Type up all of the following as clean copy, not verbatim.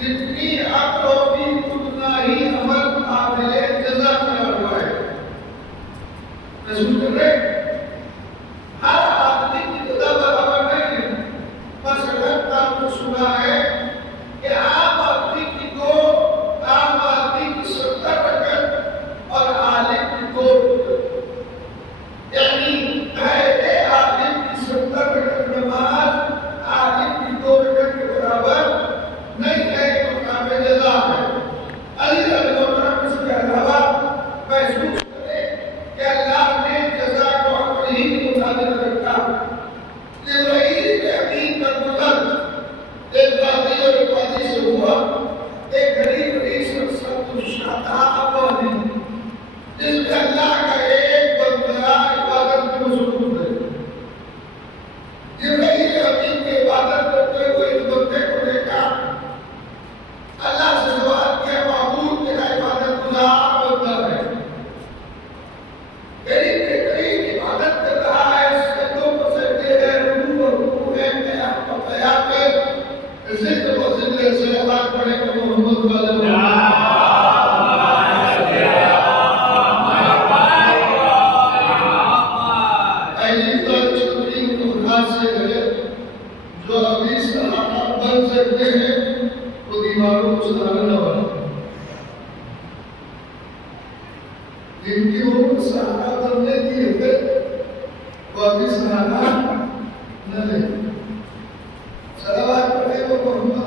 जितनी अक्ल होगी उतना ही अमल काबिल जो अभी सहारा बन सकते हैं वो दीवारों को सहारा न बना, जिनकी वो सहारा बनने की है वो अभी सहारा न ले। सलावत पढ़े वो मोहम्मद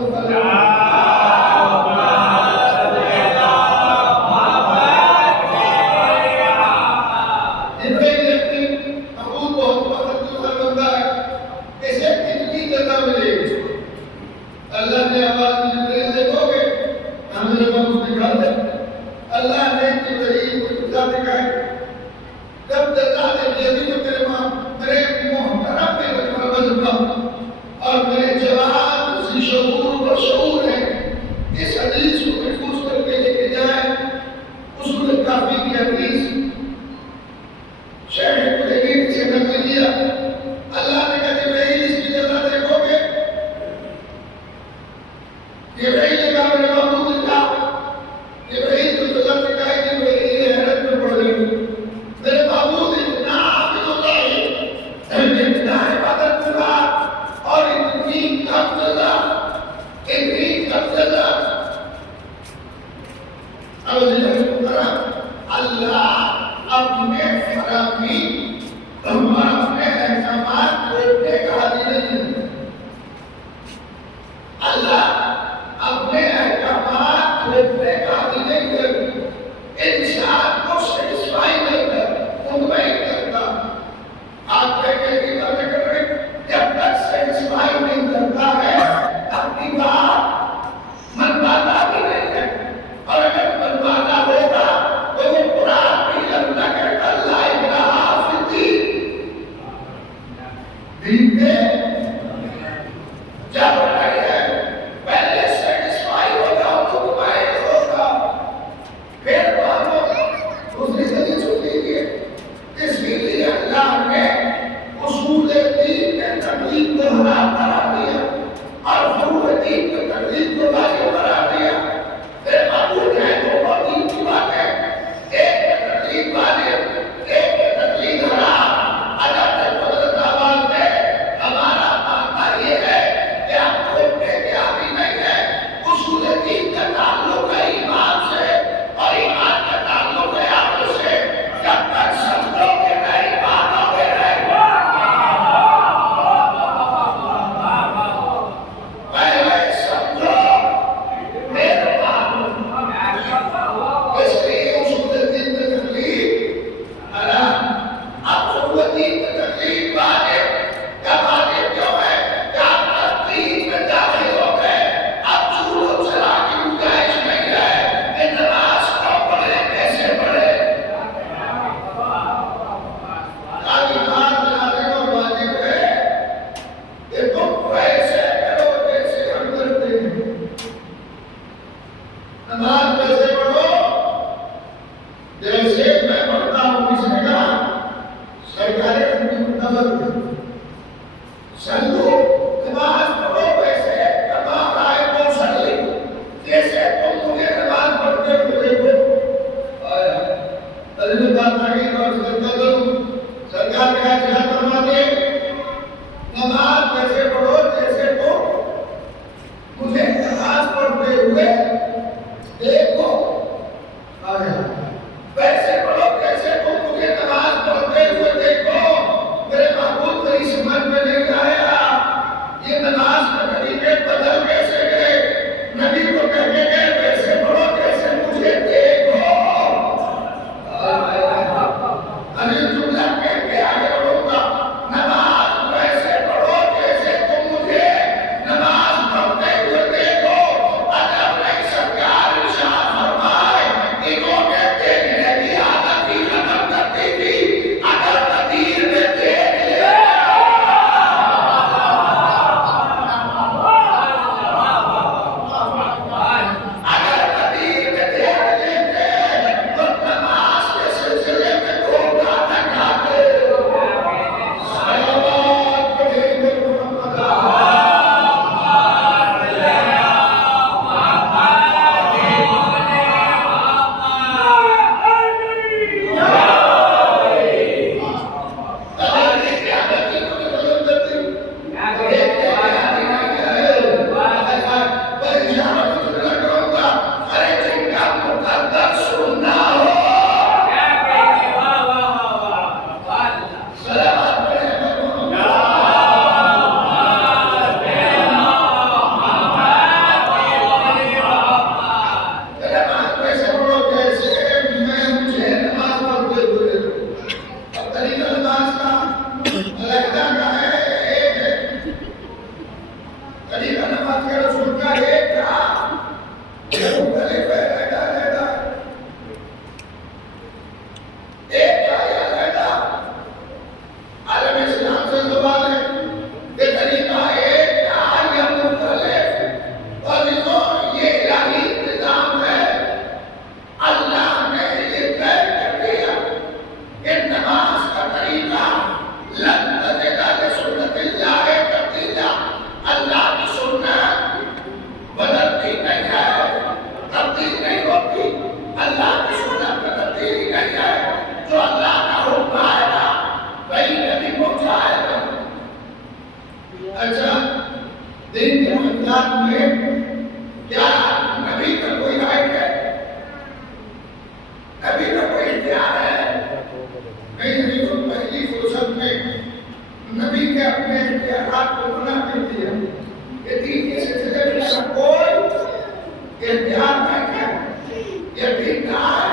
अल्लाह ने आवाज जिब्रील देखोगे हमें जब दिखा दे। अल्लाह ने जिब्रील को दिखा है जब अल्लाह ने यदि तो तेरे मां मेरे मोहतरम पे बजगा और मेरे जवाब से शऊर व शऊर है इस हदीस को महफूज करके लेके जाए। उसूल काफी की हदीस शहर को लेके से नकल किया। अल्लाह ने कहा जिब्रील इसकी जगह देखोगे जिब्रील ने कहा मेरे महबूब का दिन के मैदान में क्या नबी का कोई राइट है? नबी का कोई इख्तियार है? नहीं, तो पहली फुर्सत में नबी के अपने इख्तियारात को मना कर दिया। ये दीन के सिलसिले में कोई इख्तियार नहीं है, ये दीन का है।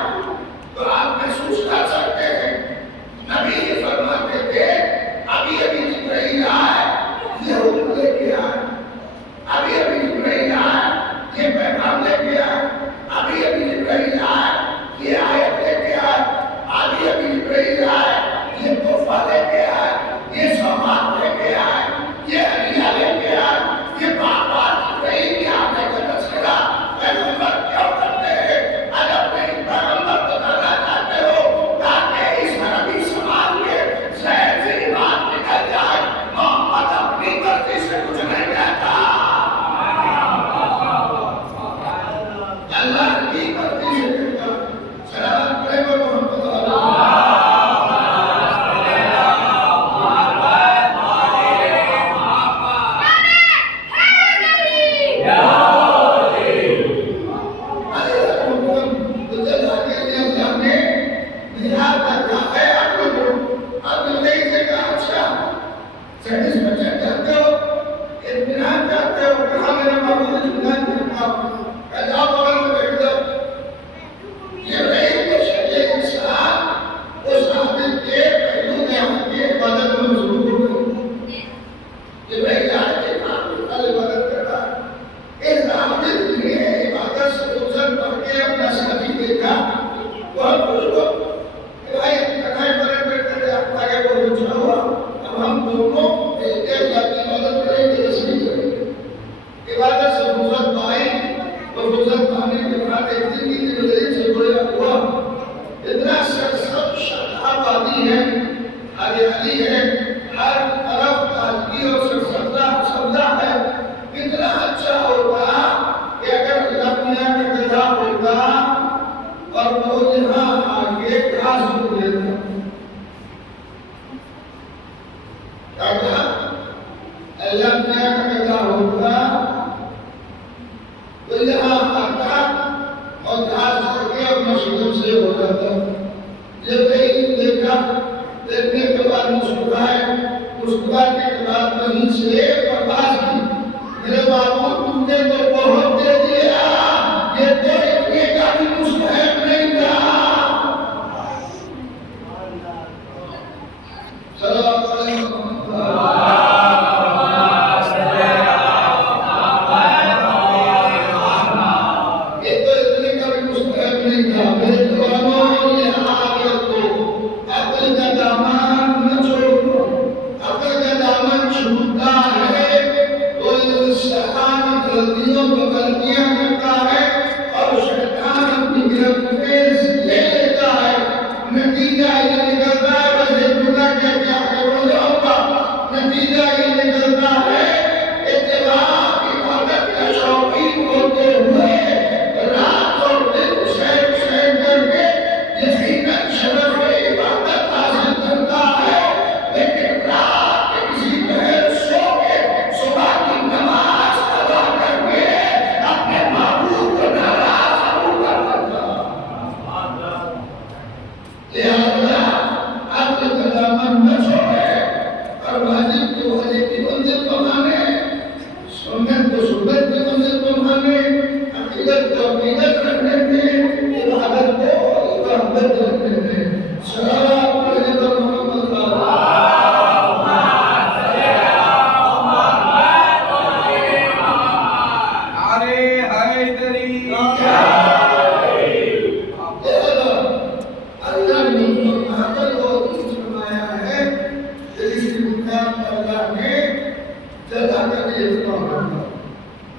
तो आप महसूस कर सकते हैं नबी ये फरमाते थे, अभी अभी जिब्राइल आया, ये हुक्म लेके आया, अभी अभी जिब्राइल आया, ये पैगाम लेके आया, अभी अभी जिब्राइल आया, ये आयत लेके आया, अभी अभी जिब्राइल आया, ये तोहफा लेके आया, ये सौगात लेके आया, ये हदिया लेके आया। ये बार-बार जिब्राइल के आने का तज़किरा पैगंबर क्यों करते हैं? अगर अपने पैगंबर को बताना चाहते हो ताकि इस नबी समाज में ज़हन से ये बात निकल जाए, मोहम्मद अपनी मर्जी से कुछ नहीं कहता, अल्लाह की मर्जी से कहता। सलाम करें मोहम्मद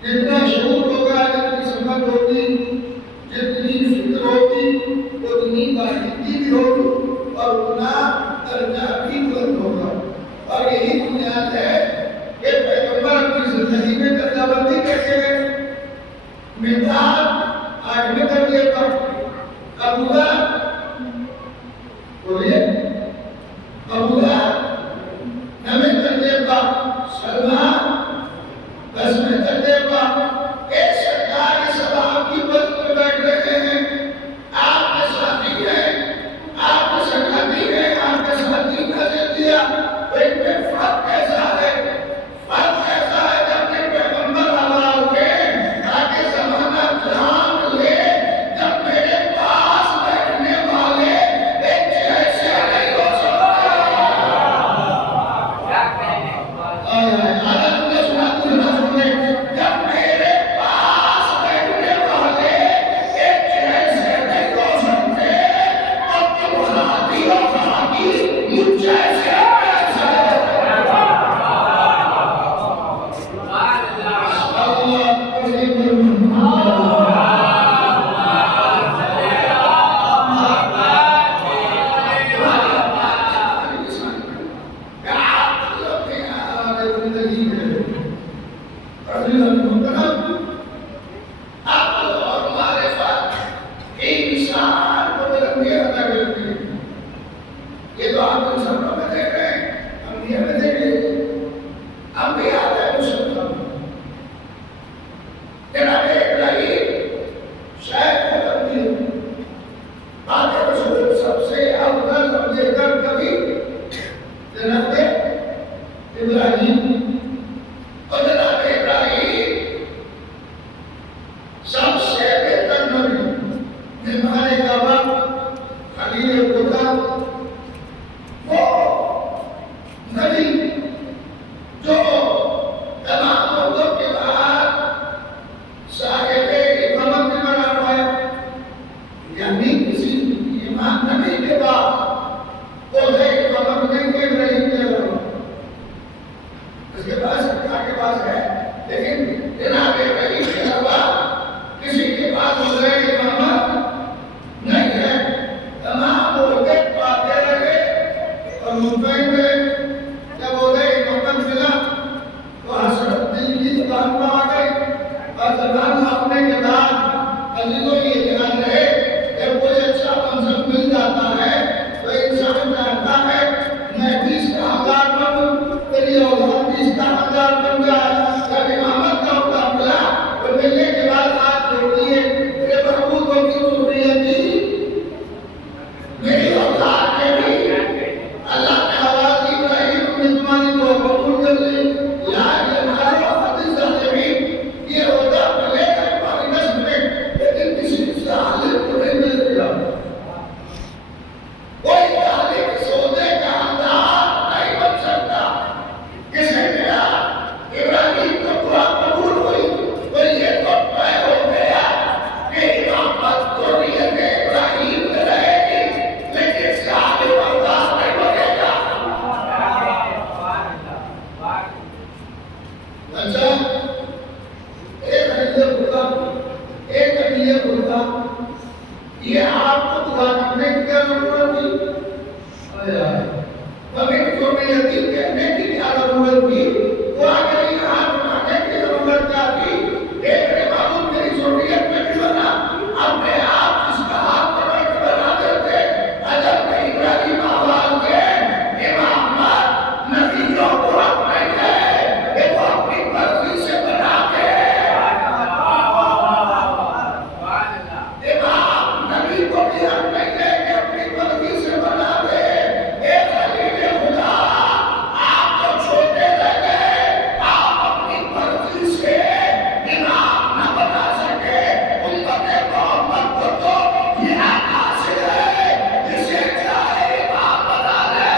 जितना शऊर होगा, जितनी समझ होगी, जितनी फिक्र होगी, उतनी बारीकी भी होगी और उतना दर्जा भी बुलंद होगा। और यही बुनियाद है कि पैगंबर अपनी जिंदगी में दर्जाबंदी कैसे है। मिसाल आज में कर देता अबूला, बोलिए अबूला, नमें कर देता सलमान, बस और जबान आपने के बाद अजीजों ये ध्यान रहे जब कोई अच्छा मंजर मिल जाता है तो इंसान चाहता है मैं 20,000 बनूं, तेरी औलाद 20,000 बन जाए। जब इमामत का मौका मिला तो मिलने के बाद हाथ जोड़ दिए, मेरे महबूब को की ज़ुर्रियत दी, मेरी औलाद ने भी अल्लाह ने आवाज़ दी, इब्राहिम ने तुम्हारी दुआ कबूल कर ली। यार ये हमारे हदीस में भी ये होता मिलेगा तुम्हारी नस्ल में, लेकिन किसी सालिम को नहीं मिलेगा। कोई तालिब सौदे का हकदार नहीं बन सकता। किसे मिला? इब्राहिम को दुआ कबूल हुई तो ये तो तय हो गया कि इमामत ज़ुर्रियत इब्राहिम में रहेगी, लेकिन सालिम औलाद नहीं बनेगा। अच्छा, एक अमीर खुदा ये आपको दुआ करने की क्या जरूरत थी? कभी ज़ुर्रियत कहने की क्या जरूरत थी? दुआ के लिए हाथ उठाने की जरूरत क्या थी? एक मालूम मेरी ज़ुर्रियत में भी बना, अपने आप इसका हाथ पकड़ के बना देते। अजब नहीं इब्राहिम आवाज़ दे, इमामत नबीयों को अपने है, वो अपनी मर्जी से बना दे। इमाम नबी को भी हम नहीं देंगे, अपनी मर्जी से बना दे। एक खलील खुदा, आप तो छोटे रह गए, आप अपनी मर्जी से इमाम न बना सके। उम्मत मोहम्मद को तो यह हासिल है, जिसे चाहे इमाम बना ले।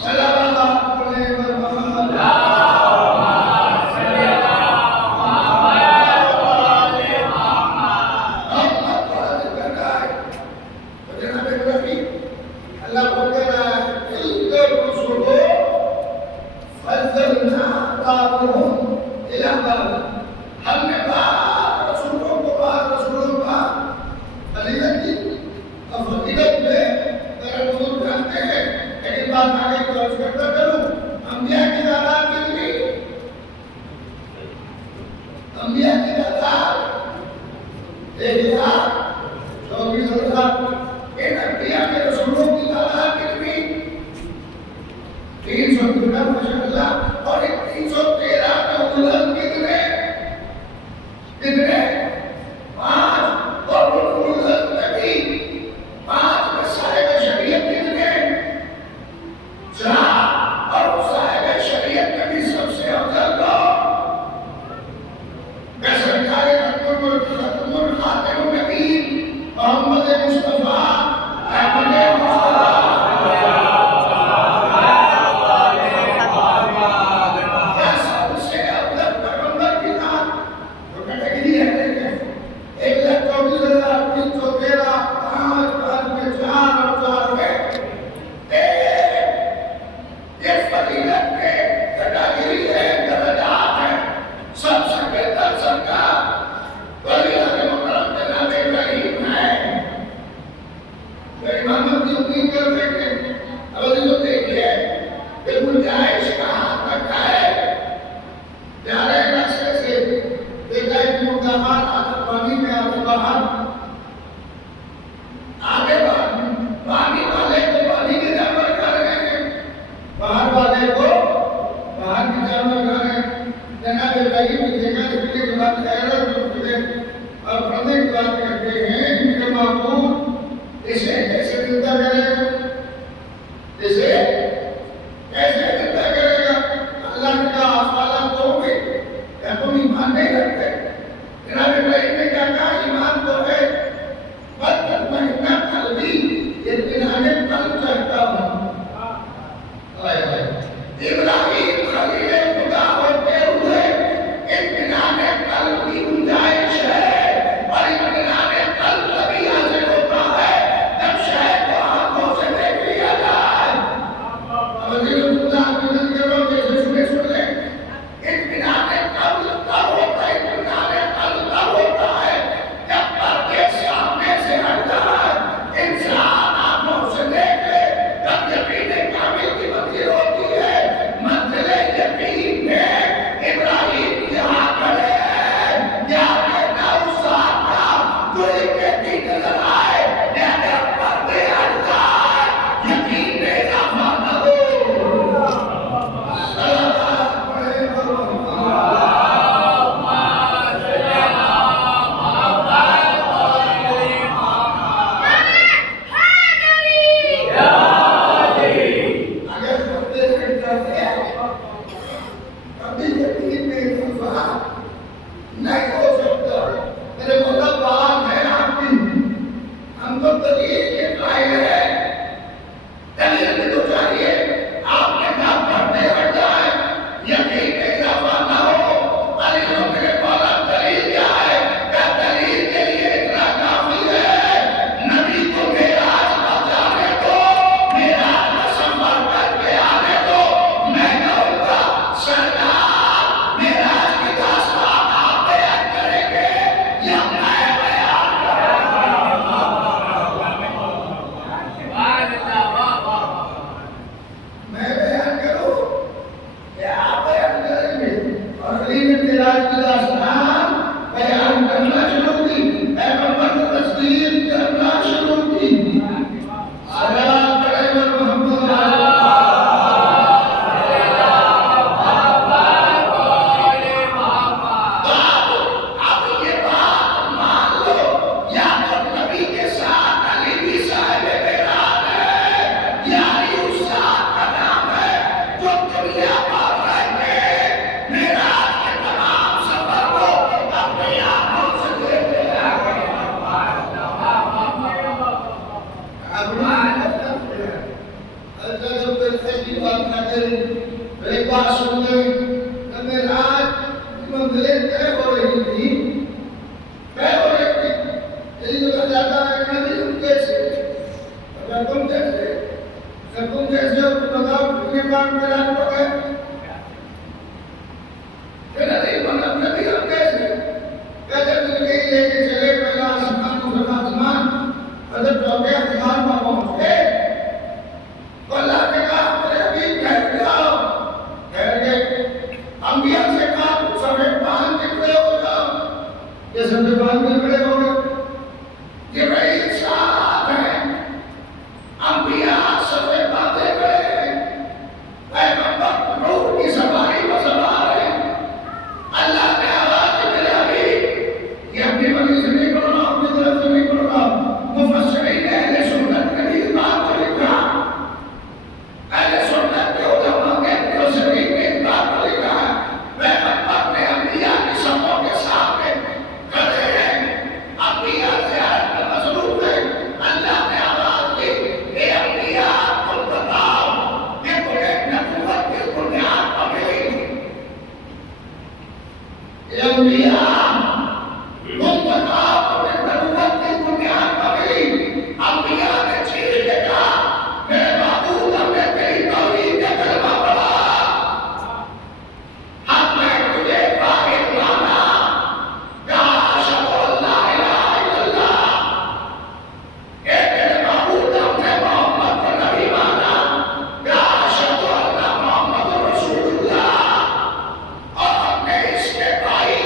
सल्लल्लाहु अलैहि वसल्लम। अल्लाह को कह रहा है इल्कुल रुसुलो फज़लना बाबुहुम इला बाब, हमने बाद रसूलों का फजीलत दी। अब फजीलत में रसूल जानते हैं, लेकिन बात आगे को अर्ज करता करूं, अंबिया की तादाद कितनी? अंबिया की तादाद 1,24,000। इन अंबिया के रसूलों की तादाद कितनी? 313 माशाअल्लाह। और इन 313 में उलल कितने? 5। और उलल में भी 5 में साहिब शरीयत कितने? 4। और साहिब शरीयत में भी सबसे अफजल लोग सरकारी खत्मुल खातिमुन नबीय्यीन मोहम्मद मुस्तफा करते हैं कभी यकीन नहीं होगा नहीं हो सकता मेरे मतलब बात है आपकी हमको दलील के कायल है दलील भी तो चाहिए आपने काम करते हट जाए यकीन में इजाफा ना हो अरे जो मेरे पास दलील क्या है क्या दलील के लिए इतना काफी है नबी को मेरा जाने दो मेरा सफर करके आने दो मैं कहूँगा सरकार मेरा की दास्तान आप बयान करेंगे या मैं बयान मैं बयान करूँ या आप बयान करेंगे और अली ने मेरा की दास्तान बयान करना शुरू की पैगंबर की तस्दीक करना शुरू की सलाम पैगंबर मोहम्मद अब ये बात मान लो या तो नबी के साथ अली भी साहिब मेराज है या अली उस साथ का नाम है जो दुनिया भर में मेराज के तमाम सफर को अपनी आंखों से देखते हैं एक बात सुन ले मेराज मंजिलें तय हो रही थी तय हो रही थी यही तो कहा जाता है नबी तुम कैसे अगर तुम कैसे जब तुम कैसे हो तो बताओ कितने बार मेराज हो गए नहीं मतलब नबी हम कैसे कहते तुम कहीं लेके चले पहला आसमान दूसरा आसमान अगर चौथे आसमान पर पहुंच गए तो अल्लाह ने कहा मेरे हबीब ठहर जाओ ठहर गए अंबिया से कहा सफे बांध के खड़े हो जाओ ये सफे बांध के खड़े हो गए ये भाई साथ है अंबिया सफे बांधे खड़े हैं पैगंबर नूर की सवारी पर सवार है अल्लाह ने आवाज मेरे हबीब ये अपनी मर्जी से नहीं बोल रहा अपनी तरफ से नहीं बोल रहा मुफस्सिरीन अहले सुन्नत ने भी इस बात को लिखा अहले सुन्नत के उलमा के मुफस्सिरीन ने इस बात को लिखा है पैगंबर ने अंबिया की सबों के सामने खड़े हैं अंबिया से आयत मजरूर है अल्लाह ने आवाज दी ए अंबिया तुम बताओ कि तुम्हें नबूवत की बुनियाद पर मिली ए अंबिया तुम बताओ तुम्हें नबूवत की बुनियाद पर मिली अंबिया ने चीख के कहा मेरे महबूब हमने तेरी तौहीद का कलमा पढ़ा हमने तुझे वाहिद माना कहा अशहदु अल्ला इलाहा इल्लल्लाह ए मेरे महबूब हमने मोहम्मद को नबी माना कहा अशहदु अल्ला मोहम्मद रसूलुल्लाह और हमने इसके भाई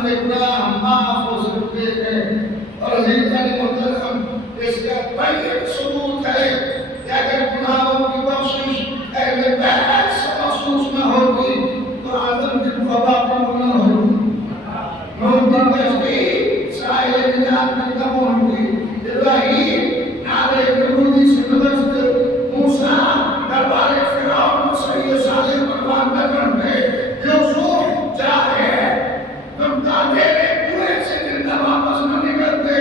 हमारे गुनाह माफ हो सकते हैं। और अज़ीज़ान मोहतरम, इसका पहले सबूत है कि अगर गुनाहों की बख्शिश अहले बैत से महसूस न होगी तो आदम की तौबा कबूल न होगी। नूह की तस्बीह साहिल निजात में कम होगी। इब्राहीम नारे कबूली से नबज़्त, मूसा दरबारे फिरौन में सही सालिम कुर्बान न करते, यूसुफ चाहे तुम तांधेरे कुएं से जिंदा वापस न निकलते,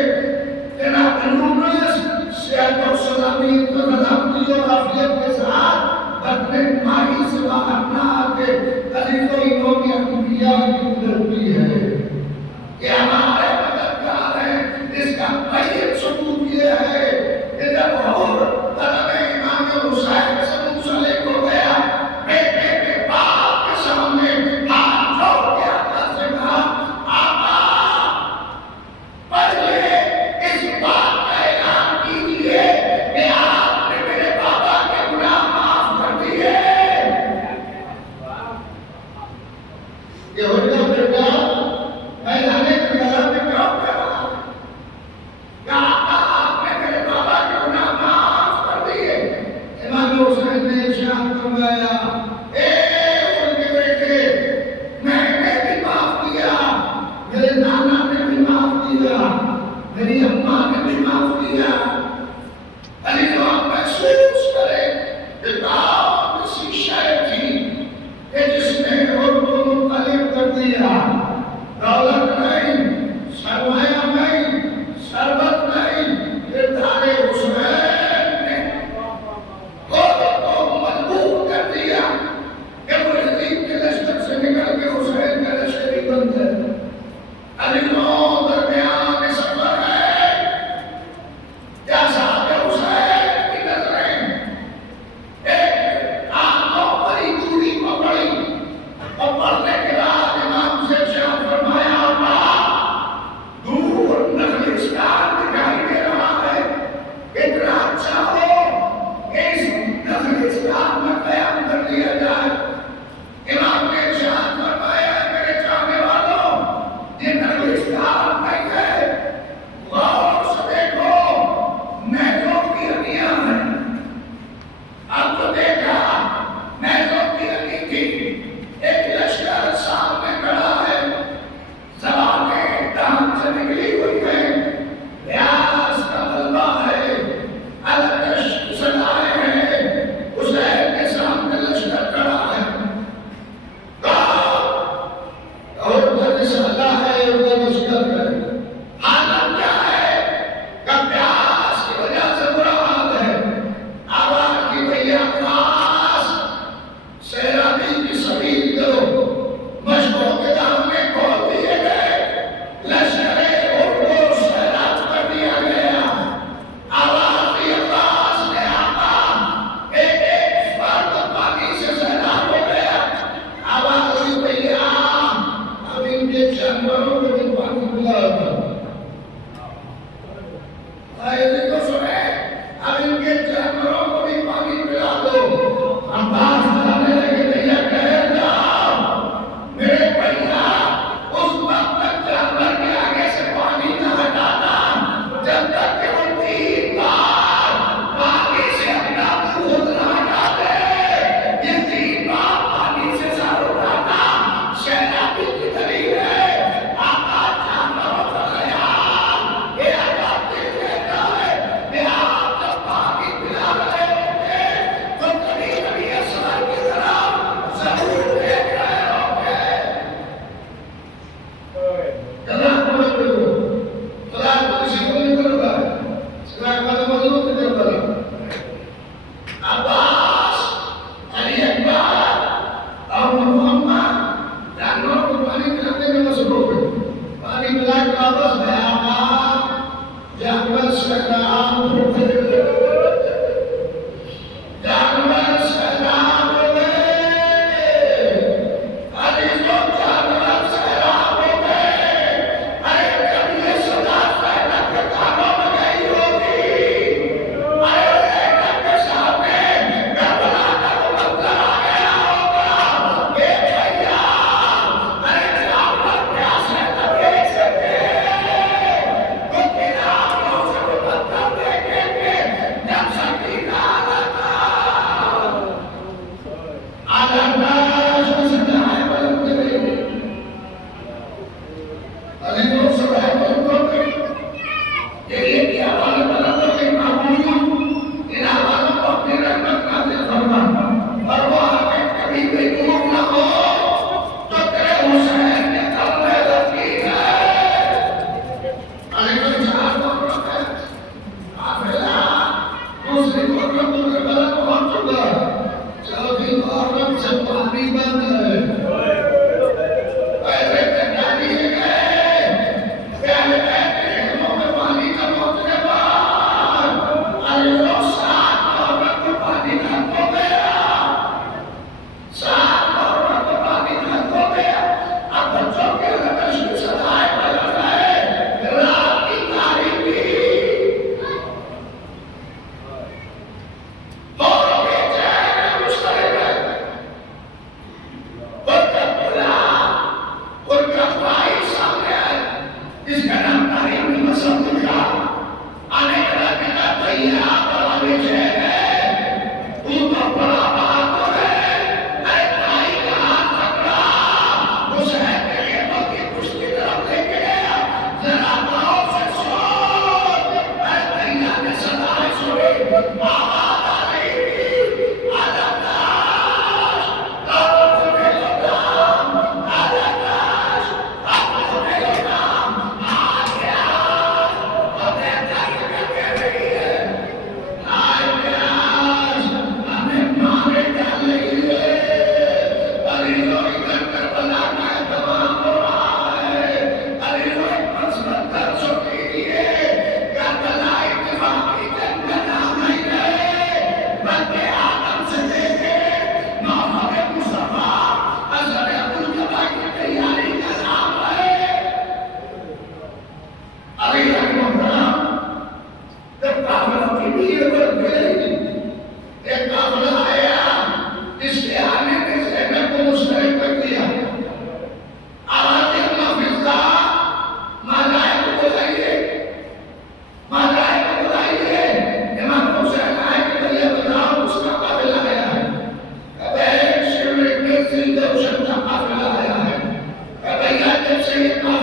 जनाब यूनुस सेहत और सलामत तंदुरुस्ती और आफियत के साथ अपने माही से बाहर न आके अज़ीज़ों इन्होंने अंबिया की तरक्की है। ये हमारे मददगार हैं। इसका पहले सबूत ये है कि जब और तलब इमाम हुसैन से मुसल्ले को गया, बेटे के बाप के सामने हाथ जोड़ के अल्लाह से कहा, आका पहले इस बात का ऐलान कीजिए कि आपने मेरे बाबा के गुनाह माफ कर दिए। ये हो गया बेटा, मैं जाने के घर में क्या कहा, क्या आपने मेरे बाबा के गुनाह माफ कर दिए? इमाम हुसैन ने इरशाद फरमाया, ए उनके बेटे, मैंने भी माफ किया, मेरे नाना ने भी माफ किया, मेरी अम्मा ने भी माफ किया। अली तो आप महसूस करें कि कौन सी शय थी कि जिसने उनको मुतलिब कर दिया। दौलत नहीं, सरमाया नहीं, शरबत नहीं, किरदारे हुसैन ने को मजबूर कर दिया कि वो यजीद के लश्कर से निकल के हुसैन का लश्करी बन गए। अली दरमियान सफर है, क्या साहब हुसैन की नजरें एक आंखों पर ही दूरी पर पड़ी और पढ़ने के बाद इमाम से इरशाद फरमाया, दूर नखलिस्तान दिखाई दे रहा है, इतना अच्छा हो इस नखलिस्तान में कयाम कर दिया जाए। इमाम ने इरशाद फरमाया, मेरे चाहने वालों, ये नखलिस्तान नहीं है, गौर से देखो, नेज़ों की हड्डियां हैं। अब तो देखा नेज़ों की हड्डी थी, एक लश्कर सामने खड़ा है, ज़बानें दांत से निकली हुई हैं, प्यास का मलबा है, अलकश सदाएं हैं, हुसैन के सामने लश्कर खड़ा है। और उधर रिसाला है, उधर लश्कर है। हालत क्या है? का प्यास की वजह से बुरा हाल है। आवाज की भैया पास सैलानी की सबील करो, मशकों के दामने खोल दिए गए, लश्करे उनको सैलाब कर दिया गया। आवाज की अब्बास ने आका, एक एक फर्द पानी से सैलाब हो गया। आवाज की भैया, अब इनके जानवरों को भी पानी पिला दो। आयत को सुने, अब इनके जानवरों को भी पानी पिला दो। अब्बास चलाने लगे, भैया कह जाओ मेरे भैया, उस वक्त तक जानवर के आगे से पानी न हटाना जब तक कि वो 3 बार पानी से अपना दूध न हटा दे। ये 3 बार पानी से सर उठाना शहनाई की दलील है। आका शैतान